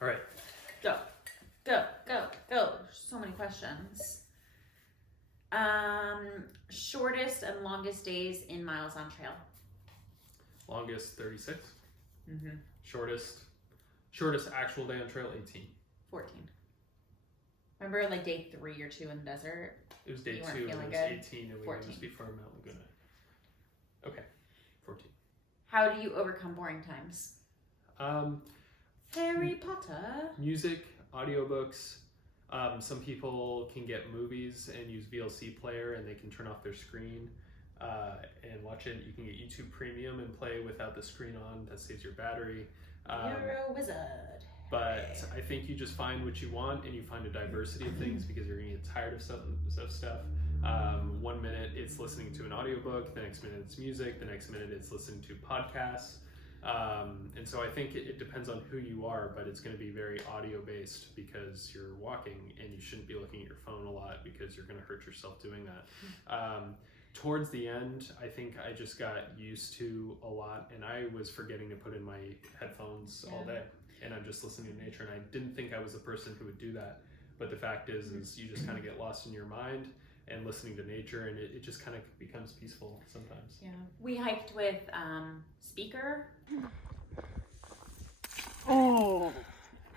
All right. Go. So many questions. Shortest and longest days in miles on trail. Longest 36. Mm-hmm. Shortest actual day on trail 18. 14. Remember like day 3 or 2 in the desert? It was day 2 and it was good. 18 and it was before Mount Laguna. Okay, 14. How do you overcome boring times? Harry Potter. Music, audiobooks. Some people can get movies and use VLC player and they can turn off their screen and watch it. You can get YouTube Premium and play without the screen on. That saves your battery. You're a wizard. But I think you just find what you want and you find a diversity of things because you're going to get tired of stuff. 1 minute it's listening to an audiobook, the next minute it's music, the next minute it's listening to podcasts. And so I think it depends on who you are, but it's going to be very audio based because you're walking and you shouldn't be looking at your phone a lot because you're going to hurt yourself doing that. Towards the end, I think I just got used to a lot and I was forgetting to put in my headphones all day and I'm just listening to nature and I didn't think I was the person who would do that. But the fact is you just kind of get lost in your mind and listening to nature and it just kind of becomes peaceful sometimes. Yeah. We hiked with Speaker. Oh,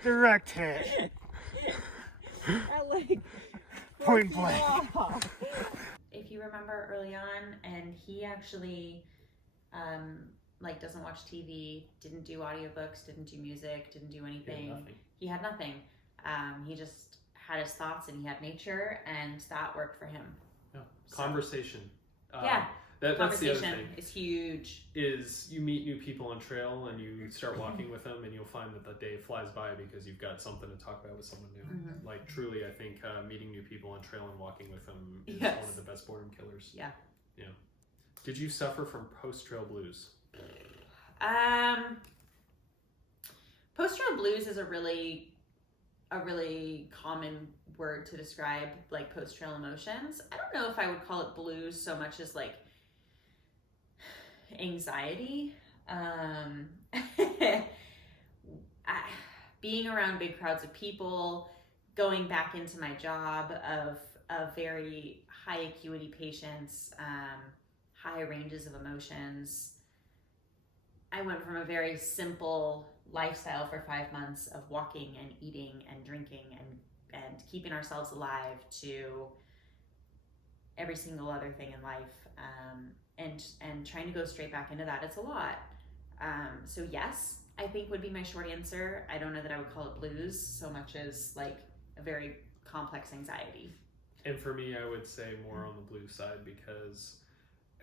direct hit. I like point blank. If you remember early on, and he actually like doesn't watch TV, didn't do audiobooks, didn't do music, didn't do anything. He had nothing. He just had his thoughts and he had nature and that worked for him. Yeah. Conversation. That's the other thing. Is huge. Is you meet new people on trail and you start walking with them and you'll find that the day flies by because you've got something to talk about with someone new. Mm-hmm. Like truly, I think meeting new people on trail and walking with them is one of the best boredom killers. Yeah. Yeah. Did you suffer from post-trail blues? Post-trail blues is a really common word to describe like post-trail emotions. I don't know if I would call it blues so much as like anxiety. Being around big crowds of people, going back into my job of very high acuity patients, high ranges of emotions. I went from a very simple lifestyle for 5 months of walking and eating and drinking and keeping ourselves alive to every single other thing in life, and trying to go straight back into that. It's a lot. So yes, I think would be my short answer. I don't know that I would call it blues so much as like a very complex anxiety. And for me, I would say more on the blue side because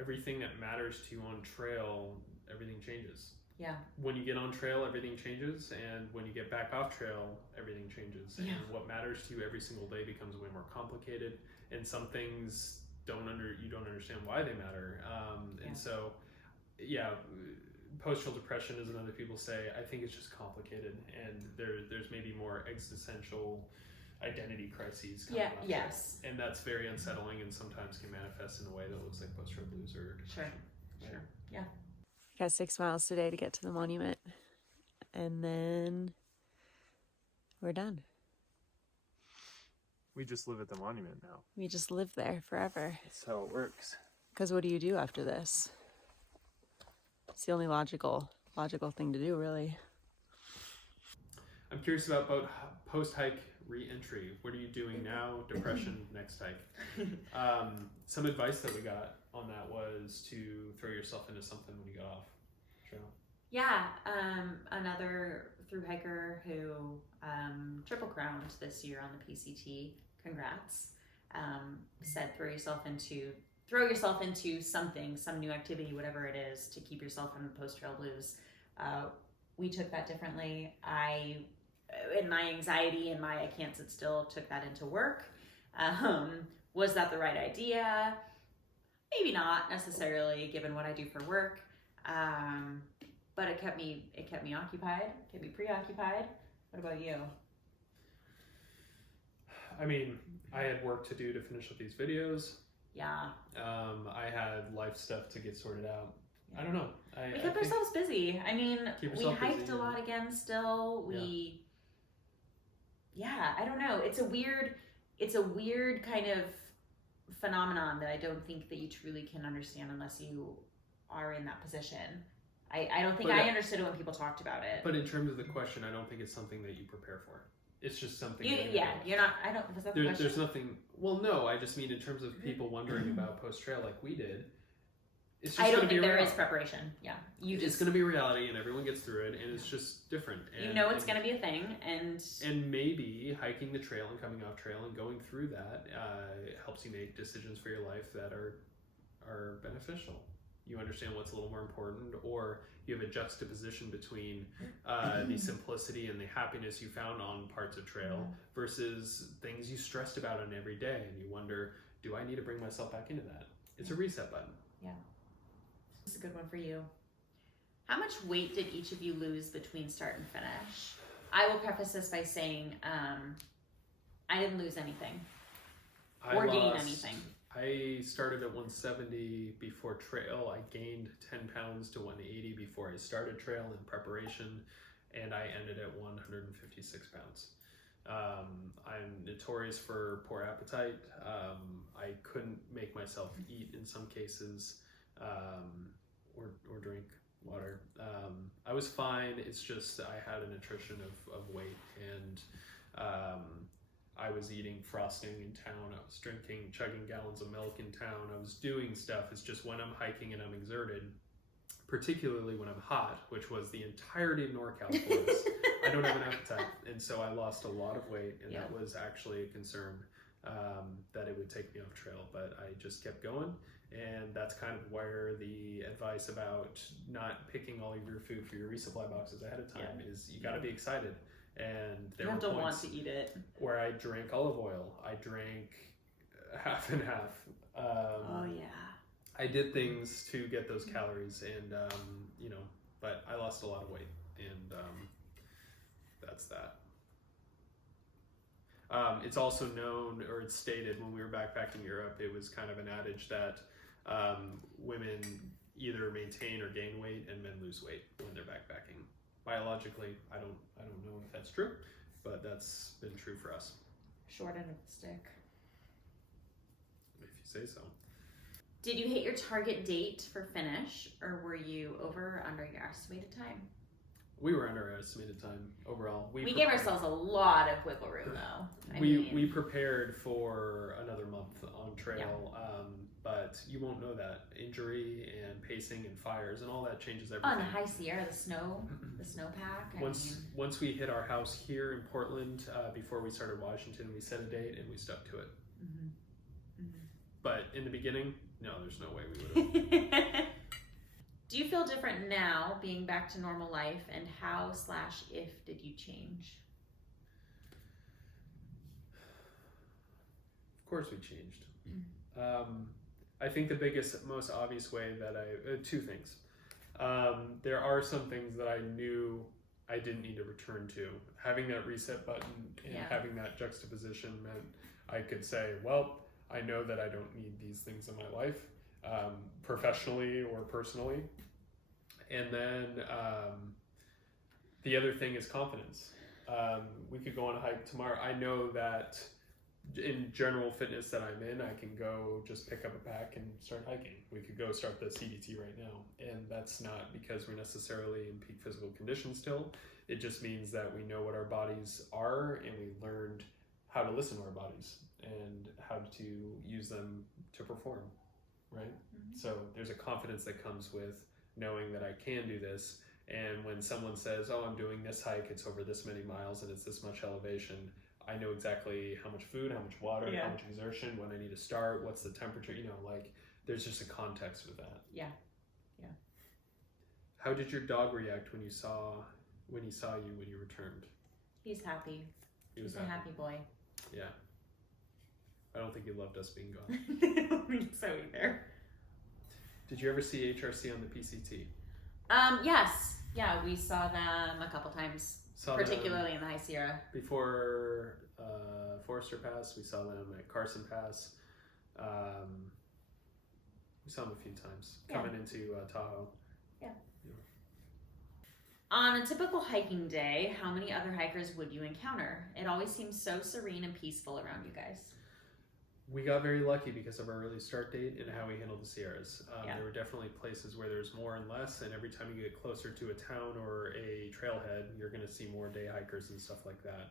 everything that matters to you on trail, everything changes. Yeah. When you get on trail, everything changes, and when you get back off trail, everything changes. And what matters to you every single day becomes way more complicated, and some things you don't understand why they matter. And so, post-trail depression, as other people say, I think it's just complicated, and there's maybe more existential identity crises coming up. Yes. And that's very unsettling and sometimes can manifest in a way that looks like post-trail blues or depression. Sure. Yeah. Got 6 miles today to get to the monument, and then we're done. We just live at the monument now. We just live there forever. That's how it works. Because what do you do after this? It's the only logical thing to do, really. I'm curious about post-hike reentry. What are you doing now? Depression, next hike. Some advice that we got on that was to throw yourself into something when you got off trail. Yeah, another thru hiker who triple crowned this year on the PCT. Congrats. Said throw yourself into something, some new activity, whatever it is, to keep yourself from the post-trail blues. We took that differently. In my anxiety and my I can't sit still, took that into work. Was that the right idea? Maybe not necessarily, given what I do for work. But it kept me occupied, kept me preoccupied. What about you? I mean, I had work to do to finish up these videos. Yeah. I had life stuff to get sorted out. I don't know. We kept ourselves busy. I mean, we hiked busy, a lot again still. We yeah, I don't know. It's a weird kind of phenomenon that I don't think that you truly can understand unless you are in that position. I don't think I understood it when people talked about it. But in terms of the question, I don't think it's something that you prepare for. It's just something. You're not. I don't. Was that the question? There's nothing. Well, no. I just mean in terms of people wondering about post trail like we did. It's just I don't think there reality. is preparation. Yeah, It's going to be reality, and everyone gets through it, and it's just different. And, it's going to be a thing, and maybe hiking the trail and coming off trail and going through that helps you make decisions for your life that are beneficial. You understand what's a little more important, or you have a juxtaposition between the simplicity and the happiness you found on parts of trail versus things you stressed about on every day, and you wonder, do I need to bring myself back into that? It's a reset button. Yeah. It's a good one for you. How much weight did each of you lose between start and finish? I will preface this by saying I didn't lose anything or gain anything. I started at 170 before trail. I gained 10 pounds to 180 before I started trail in preparation, and I ended at 156 pounds. I'm notorious for poor appetite. I couldn't make myself eat in some cases, or drink water. I was fine. It's just I had an attrition of weight, and I was eating frosting in town. I was chugging gallons of milk in town. I was doing stuff. It's just when I'm hiking and I'm exerted, particularly when I'm hot, which was the entirety of NorCal for us, I don't have an appetite. And so I lost a lot of weight, and that was actually a concern that it would take me off trail. But I just kept going. And that's kind of where the advice about not picking all of your food for your resupply boxes ahead of time is you got to be excited. And there you have were to points want to eat it. where I drank olive oil. I drank half and half. I did things to get those calories, and but I lost a lot of weight, and that's that. It's also known, or it's stated when we were backpacking Europe, it was kind of an adage that women either maintain or gain weight, and men lose weight when they're backpacking. Biologically, I don't know if that's true, but that's been true for us. Short end of the stick. If you say so. Did you hit your target date for finish, or were you over or under your estimated time? We were under our estimated time overall. We gave ourselves a lot of wiggle room, though. We prepared for another month on trail, but you won't know that. Injury and pacing and fires and all that changes everything. Oh, and the High Sierra, the snowpack. Once we hit our house here in Portland, before we started Washington, we set a date and we stuck to it. But in the beginning, no, there's no way we would have. Do you feel different now, being back to normal life, and how/if did you change? Of course we changed. I think the biggest, most obvious way that two things. There are some things that I knew I didn't need to return to. Having that reset button and having that juxtaposition meant I could say, well, I know that I don't need these things in my life, professionally or personally. And then the other thing is confidence. We could go on a hike tomorrow. I know that in general fitness that I'm in, I can go just pick up a pack and start hiking. We could go start the CDT right now. And that's not because we're necessarily in peak physical condition still. It just means that we know what our bodies are, and we learned how to listen to our bodies and how to use them to perform, right? So there's a confidence that comes with knowing that I can do this. And when someone says, oh, I'm doing this hike, it's over this many miles and it's this much elevation, I know exactly how much food, how much water, how much exertion, when I need to start, what's the temperature, there's just a context with that. Yeah. How did your dog react when he saw you when you returned? He's happy. He's a happy boy. Yeah. I don't think he loved us being gone. I don't think so either. Did you ever see HRC on the PCT? Yes. Yeah, we saw them a couple times, particularly in the High Sierra. Before Forester Pass, we saw them at Carson Pass. We saw them a few times coming into Tahoe. Yeah. On a typical hiking day, how many other hikers would you encounter? It always seems so serene and peaceful around you guys. We got very lucky because of our early start date and how we handled the Sierras. Yeah. There were definitely places where there's more and less, and every time you get closer to a town or a trailhead, you're going to see more day hikers and stuff like that.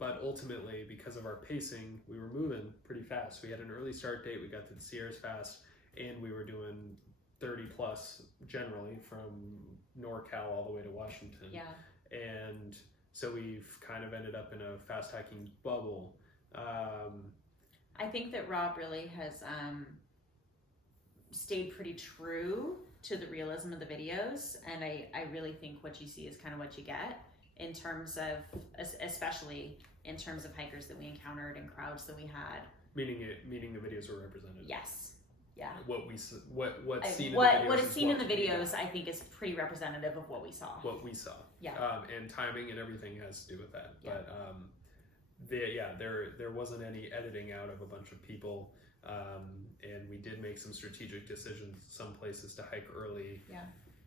But ultimately, because of our pacing, we were moving pretty fast. We had an early start date, we got to the Sierras fast, and we were doing 30 plus generally from NorCal all the way to Washington. Yeah. And so we've kind of ended up in a fast hiking bubble. I think that Rob really has stayed pretty true to the realism of the videos, and I really think what you see is kind of what you get in terms of, especially in terms of hikers that we encountered and crowds that we had. Meaning the videos were represented. Yes. Yeah. What's seen what is seen in the videos, I think, is pretty representative of what we saw. What we saw. Yeah. And timing and everything has to do with that. Yeah. But there wasn't any editing out of a bunch of people, and we did make some strategic decisions. Some places to hike early. Yeah.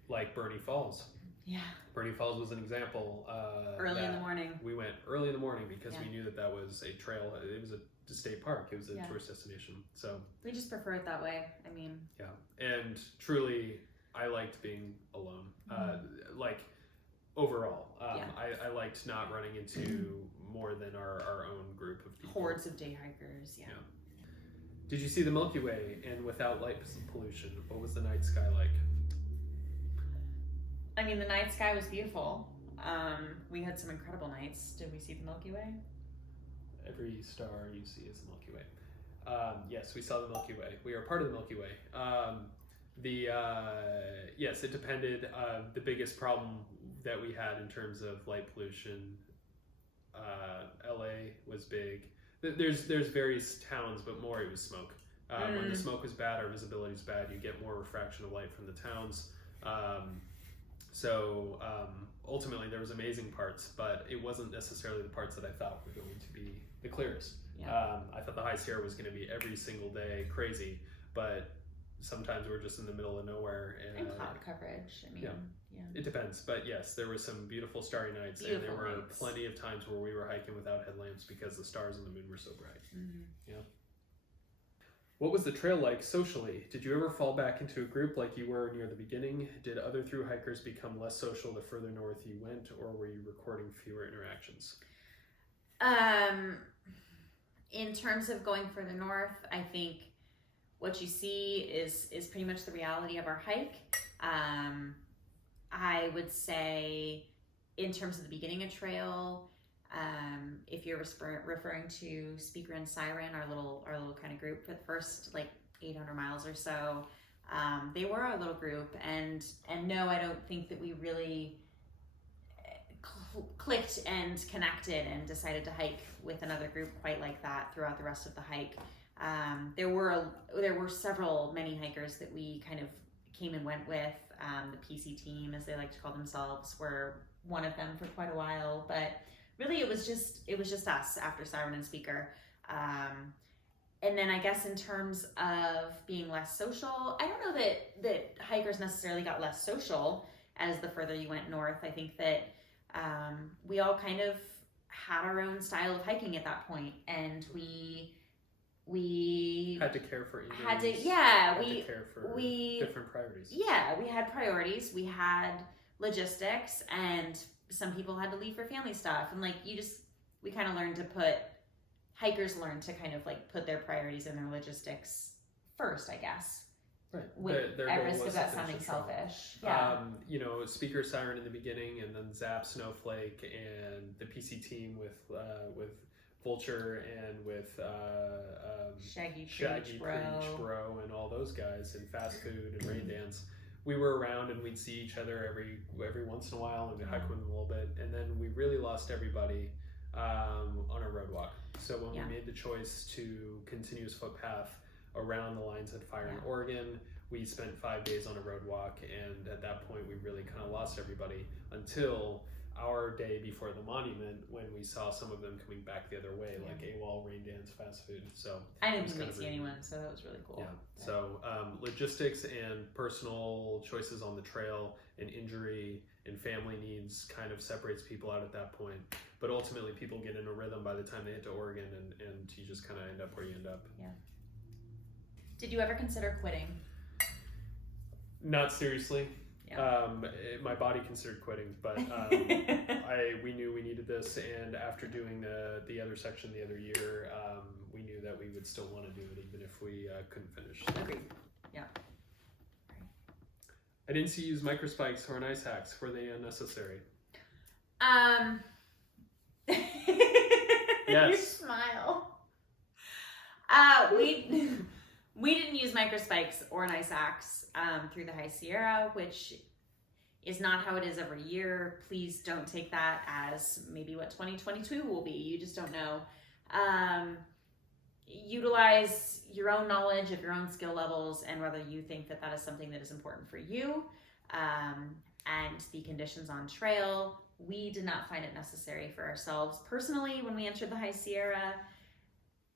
Like Bernie Falls. Yeah. Bernie Falls was an example. Early in the morning. We went early in the morning because Yeah. we knew that was a trail. It was a state park. It was a Yeah. tourist destination. So We just prefer it that way. I mean, yeah, and truly, I liked being alone. Like overall, Yeah. I liked not running into more than our own group of people. hordes of day hikers. Yeah. Yeah. Did you see the Milky Way? And without light pollution, what was the night sky like? I mean, the night sky was beautiful. We had some incredible nights. Did we see the Milky Way? Every star you see is the Milky Way. Yes, we saw the Milky Way. We are part of the Milky Way. Yes, it depended. The biggest problem that we had in terms of light pollution, LA was big. There's various towns, but more it was smoke. When the smoke was bad, our visibility is bad. You get more refraction of light from the towns. So ultimately, there was amazing parts, but it wasn't necessarily the parts that I thought were going to be the clearest. Yeah. I thought the High Sierra was going to be every single day crazy, but sometimes we're just in the middle of nowhere. And cloud coverage. I mean, yeah. It depends, but yes, there were some beautiful starry nights, and there were plenty of times where we were hiking without headlamps because the stars and the moon were so bright. Mm-hmm. Yeah. What was the trail like socially? Did you ever fall back into a group like you were near the beginning? Did other thru hikers become less social the further north you went, or were you recording fewer interactions? In terms of going further north, I think what you see is pretty much the reality of our hike. I would say, in terms of the beginning of trail, if you're referring to Speaker and Siren, our little kind of group for the first like 800 miles or so, they were our little group, and no, I don't think that we really clicked and connected and decided to hike with another group quite like that throughout the rest of the hike. There were many hikers that we kind of came and went with. The PC team, as they like to call themselves, were one of them for quite a while, but really it was just us after Siren and Speaker. And then I guess in terms of being less social, I don't know that hikers necessarily got less social as the further you went north. I think that we all kind of had our own style of hiking at that point, and we had to care for injuries. had to care for different priorities. Yeah, we had priorities. We had logistics, and some people had to leave for family stuff, and we kind of learned to hikers learned to kind of like put their priorities and their logistics first, I guess. Right. At risk of that sounding selfish. Yeah. Speaker Siren in the beginning, and then Zap, Snowflake, and the PC team with Vulture and with Shaggy Preach Bro, and all those guys, and Fast Food and Rain Dance. We were around, and we'd see each other every once in a while, and we'd hike with them a little bit, and then we really lost everybody on a road walk. So when we made the choice to continuous footpath around the lines at Fire in Oregon, we spent 5 days on a road walk, and at that point we really kind of lost everybody until our day before the monument, when we saw some of them coming back the other way, like AWOL, Rain Dance, Fast Food. So I didn't really see anyone, so that was really cool. Yeah. So logistics and personal choices on the trail, and injury and family needs kind of separates people out at that point. But ultimately, people get in a rhythm by the time they hit to Oregon, and you just kind of end up where you end up. Yeah. Did you ever consider quitting? Not seriously. Yeah. My body considered quitting, but we knew we needed this, and after doing the other section the other year, we knew that we would still want to do it even if we couldn't finish. Agreed. Yeah. I didn't see you use microspikes or ice hacks. Were they unnecessary? You Yes. smile. We didn't use microspikes or an ice axe through the High Sierra, which is not how it is every year. Please don't take that as maybe what 2022 will be. You just don't know. Utilize your own knowledge of your own skill levels and whether you think that that is something that is important for you, and the conditions on trail. We did not find it necessary for ourselves personally when we entered the High Sierra.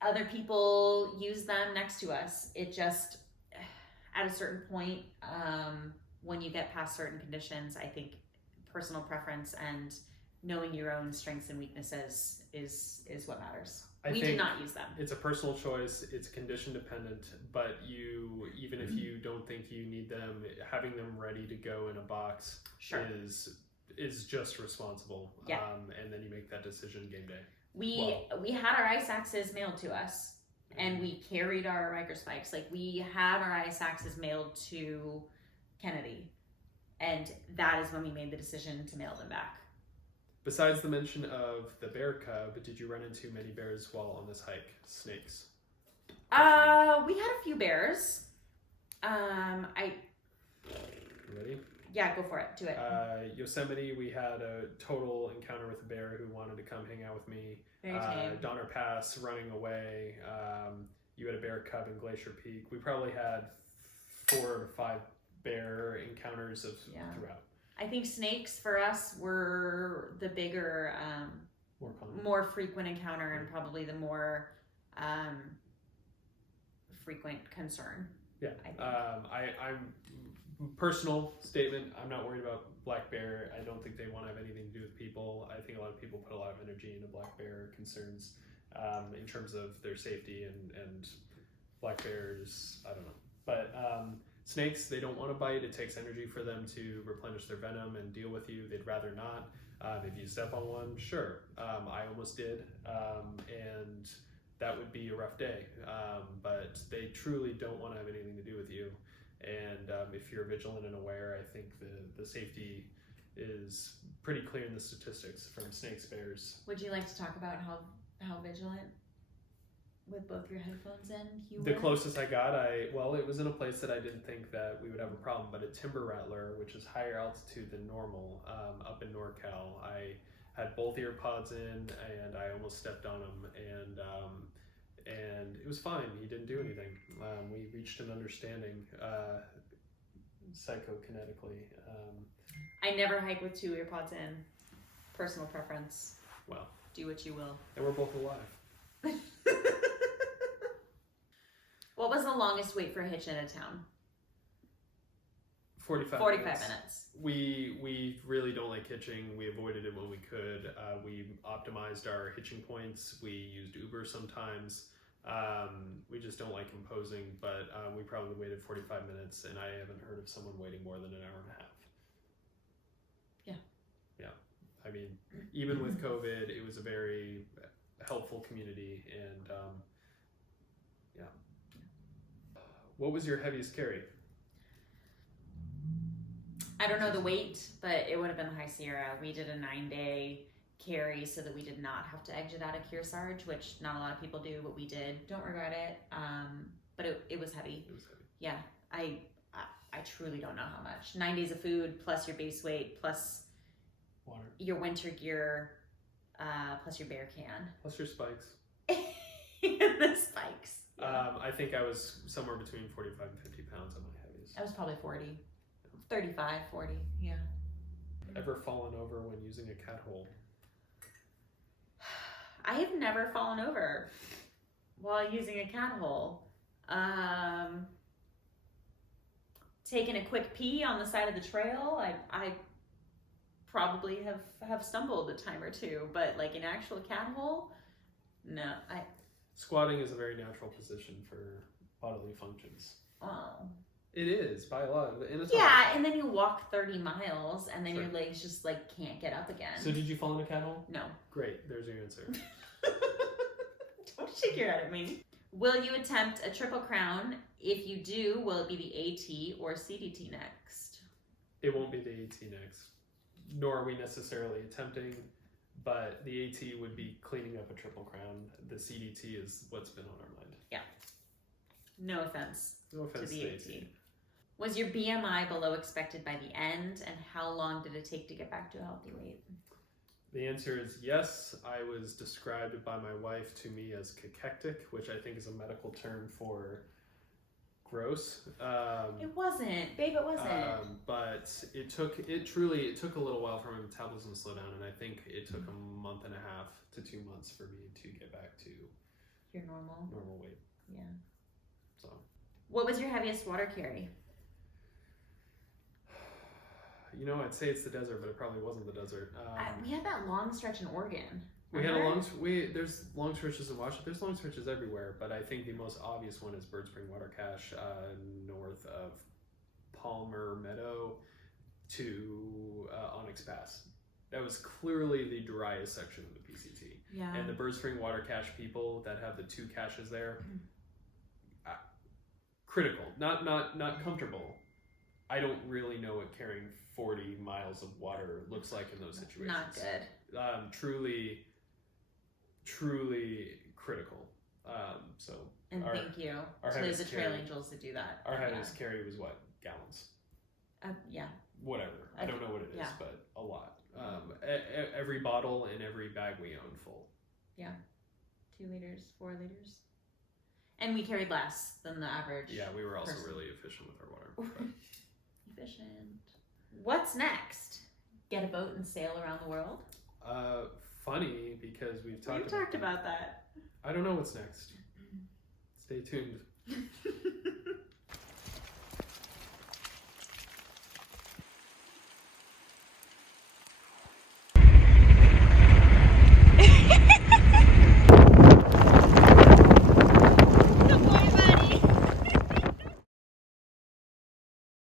Other people use them next to us. It just, at a certain point, when you get past certain conditions, I think personal preference and knowing your own strengths and weaknesses is what matters. We did not use them. It's a personal choice. It's condition dependent, but even if you don't think you need them, having them ready to go in a box is just responsible. Yeah. And then you make that decision game day. We had our ice axes mailed to us, and we carried our microspikes. Like, we had our ice axes mailed to Kennedy, and that is when we made the decision to mail them back. Besides the mention of the bear cub, did you run into many bears while on this hike? Snakes? We had a few bears. Ready? Yeah, go for it. Do it. Yosemite, we had a total encounter with a bear who wanted to come hang out with me. Very tame. Donner Pass, running away. You had a bear cub in Glacier Peak. We probably had 4 to 5 bear encounters throughout. I think snakes for us were the bigger, more frequent encounter, and probably the more frequent concern. Yeah. I'm personal statement. I'm not worried about black bear. I don't think they want to have anything to do with people. I think a lot of people put a lot of energy into black bear concerns in terms of their safety, and black bears, I don't know. But snakes, they don't want to bite. It takes energy for them to replenish their venom and deal with you. They'd rather not. If you step on one, sure. I almost did. And that would be a rough day. But they truly don't want to have anything to do with you. And if you're vigilant and aware, I think the safety is pretty clear in the statistics from snakes, bears. Would you like to talk about how vigilant with both your headphones in you The were? closest I got, it was in a place that I didn't think that we would have a problem, but a timber rattler, which is higher altitude than normal, up in NorCal. I had both ear pods in, and I almost stepped on him, and it was fine. He didn't do anything. We reached an understanding psychokinetically. I never hike with 2 ear pods in. Personal preference. Well, do what you will. And we're both alive. What was the longest wait for a hitch in a town? 45 minutes. We really don't like hitching. We avoided it when we could. We optimized our hitching points. We used Uber sometimes. We just don't like imposing, but we probably waited 45 minutes, and I haven't heard of someone waiting more than an hour and a half. Yeah. I mean, even with COVID, it was a very helpful community, and yeah. What was your heaviest carry? I don't know the weight, but it would have been the High Sierra. We did a 9-day carry so that we did not have to exit out of Kearsarge, which not a lot of people do, but we did. Don't regret it. But it was heavy. It was heavy. Yeah, I truly don't know how much. 9 days of food plus your base weight plus water, your winter gear, plus your bear can, plus your spikes. The spikes. Yeah. I think I was somewhere between 45 and 50 pounds on my heaviest. I was probably 40, 35, 40. Yeah. Ever fallen over when using a cat hole? I have never fallen over while using a cat hole. Taking a quick pee on the side of the trail. probably have stumbled a time or two, but like an actual cat hole, no. Squatting is a very natural position for bodily functions. Oh. It is by a lot. And it's Yeah, hard. and then you walk 30 miles, and then Sure. your legs just like can't get up again. So did you fall in a cat hole? No. Great. There's your answer. Don't shake your head at me. Will you attempt a triple crown? If you do, will it be the AT or CDT next? It won't be the AT next, nor are we necessarily attempting, but the AT would be cleaning up a triple crown. The CDT is what's been on our mind. Yeah. No offense. No offense To the to AT. the AT. Was your BMI below expected by the end, and how long did it take to get back to a healthy weight? The answer is yes. I was described by my wife to me as cachectic, which I think is a medical term for gross. It wasn't, babe. It wasn't. But it took a little while for my metabolism to slow down, and I think it took a month and a half to 2 months for me to get back to Your normal weight. Yeah. So, What was your heaviest water carry? you know, I'd say it's the desert, but it probably wasn't the desert. We had that long stretch in Oregon. We had Remember? there's long stretches in Washington. There's long stretches everywhere, but I think the most obvious one is Bird Spring Water Cache, north of Palmer Meadow to Onyx Pass. That was clearly the driest section of the PCT. Yeah. And the Bird Spring Water Cache people that have the 2 caches there, critical, not comfortable. I don't really know what carrying 40 miles of water looks like in those situations. Not good. Truly critical. So And thank you our to the heaviest trail carry- angels that do that. our heaviest carry was what, gallons? Yeah. Whatever. I don't know what it is, Yeah. but a lot. Every bottle and every bag we own full. 2 liters, 4 liters. And we carried less than the average. Yeah, we were also person. really efficient with our water. but- Efficient. What's next? Get a boat and sail around the world? Funny because we've talked We've talked about that. I don't know what's next. Stay tuned.